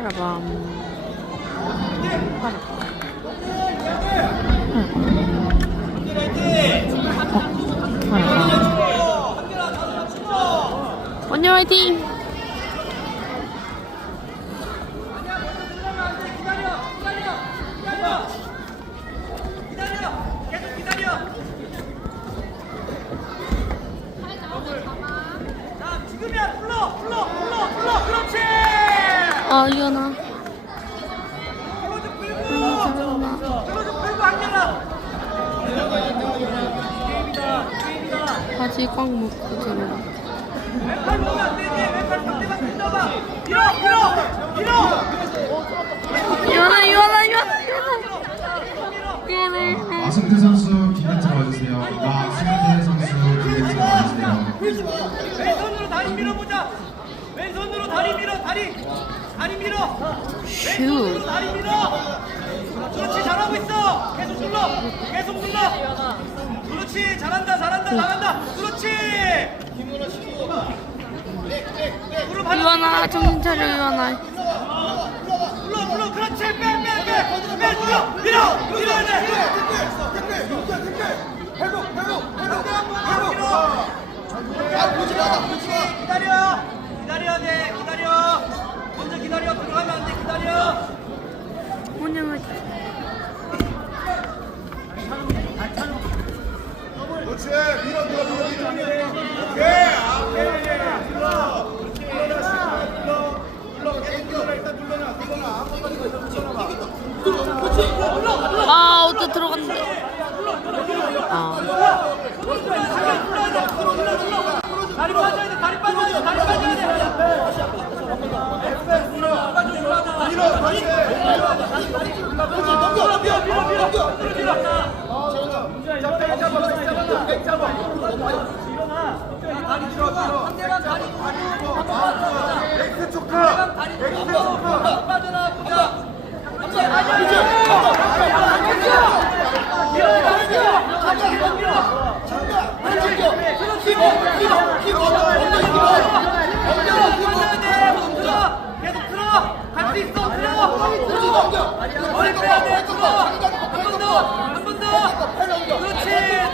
파라밤. 파라밤. 파라밤. 언니 화이팅! 계속 기다려. 자, 지금이야. 불러, 불러, 불러, 불러. 그렇지. 아, 이현아. 불러 좀 끌고. 잠깐만. 불러 좀 끌고 한결아. 게임이다, 게임이다. 바지 꽉 이현아, 이현아. 미안해. 마승태 선수 김현태 와주세요. 마승태 선수 김현태 와주세요. 왼손으로 다리 밀어보자. 왼손으로 다리 밀어, 다리. 다리 밀어. 왼손으로 슈. 다리 밀어. 그렇지, 잘하고 있어. 계속 눌러. 계속 눌러. 그렇지, 잘한다, 잘한다, 잘한다. 그렇지. 무릎 하나 이현아, 정신 차려, 이현아. 눌러, 눌러. 그렇지, 빼, 빼, 빼. 빼, 밀어, 밀어. 밀어야 돼. 기다려. 기다려야 돼. 기다려. 먼저 기다려. 들어가면 안 돼. 기다려. 언니 어 또 들어갔는데. 아, 다리 빠져야 돼. 다리 빠져야 돼. 다리 빠져야 돼. 엑스 초크 엑스 초크 한 번 더. 한 번 더. 그렇지.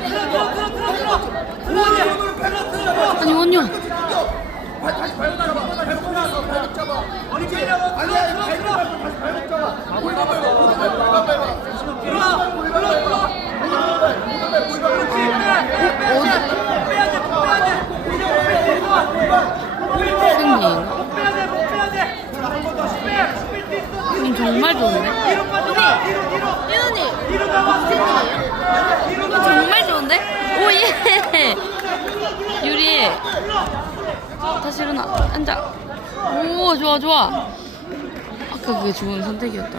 들어 들어 들어 들어 들어. 들어야 돼. 들어 들어 들어. 아니, 언니. 머리 빼려고 들어 들어 들어. 들어 들어 들어. 그렇지. 빼. 빼. 못 빼야 돼. 못 빼야 돼. 이제 못 빼지. 이거. 승리. 정말 좋은데? 뒤로 가봐. 정말 좋은데? 오, 예! 유리. 다시 일어나. 앉아. 오, 좋아, 좋아. 아까 그게 좋은 선택이었다.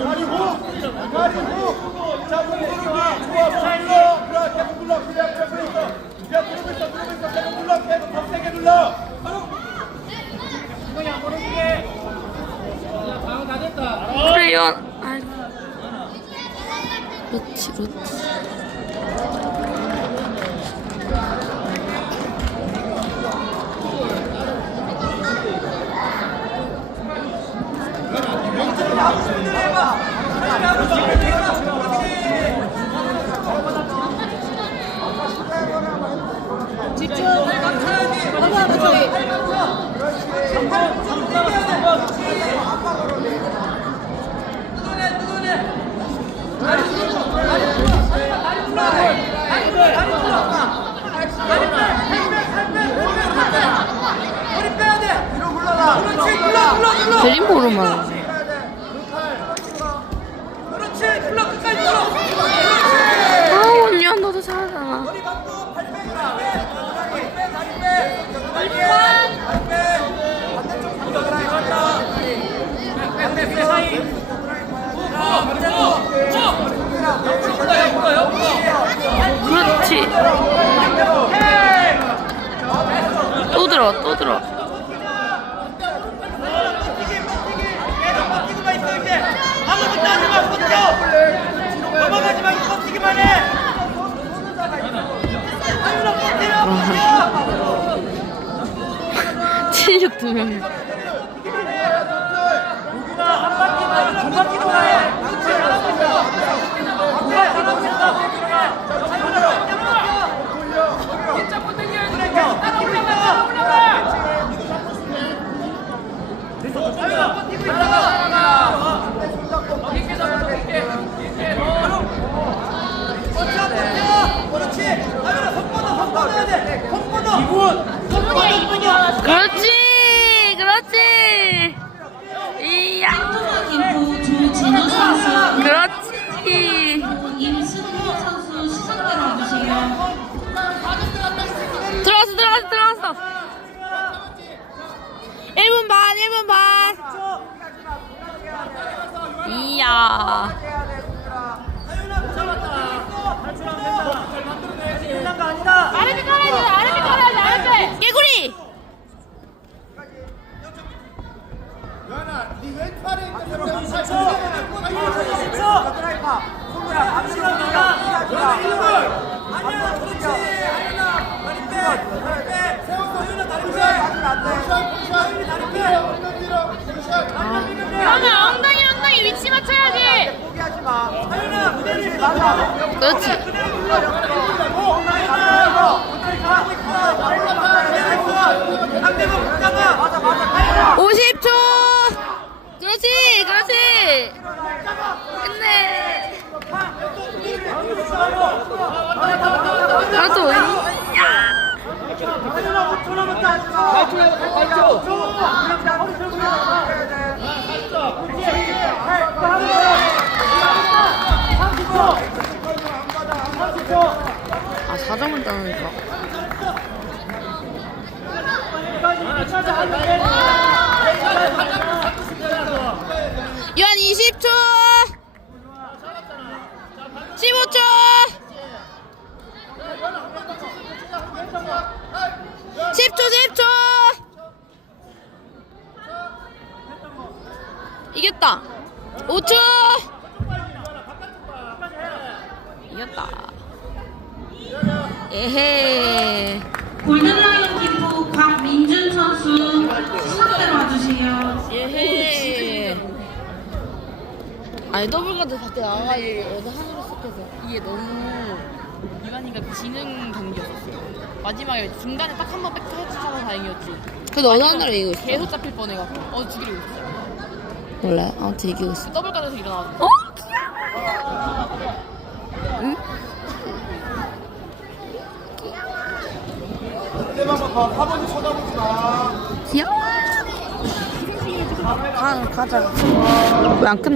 가리고 자 무릎이 좋아 잘 눌러 그래 계속 눌러 그래 계속 있어 야 누르고 있어 누르고 있어 계속 눌러 계속 더 세게 눌러 그래, 이현. 아이고. 그렇지, 그렇지. 그렇지. 눌러 눌러 눌러. 벨림보로만 그렇지 또 들어와 또 들어와. 넘어가지 말고 76 두명. 그렇지, 그렇지. 이야, 그렇지. 들어갔어, 들어갔어, 들어갔어. 1분 반, 1분 반. 이야. 무대를 맞아. 그렇지. 상대방 붙잡아. 맞아 맞아. 50초. 그렇지, 그렇지. 끝내. 나도. 야. 하연아 5초 남았다. 8초 8초. 5초. 허리 들고 아, 4점을 따니까. 유한 20초. 15초. 10초, 10초. 이겼다. 5초. 이겼다. 에헤. 골든라이언 김포 곽민준 선수 시상대로 와주세요. 예헤. 아니 더블 가드 밖에 나가가지고 어디 하늘을 섞여서 이게 너무 유한이가 지는 경기였었어. 마지막에 중간에 딱 한 번백 터치하면 다행이었지. 그래도 어느 하나로 이기고 있어? 계속 잡힐 뻔해갖고 어 죽이려고 있었어. 몰라. 아무튼 이기고 있어. 더블가드에서 일어나서. 어? 귀여워. 가, 가자. 왜안 끝나?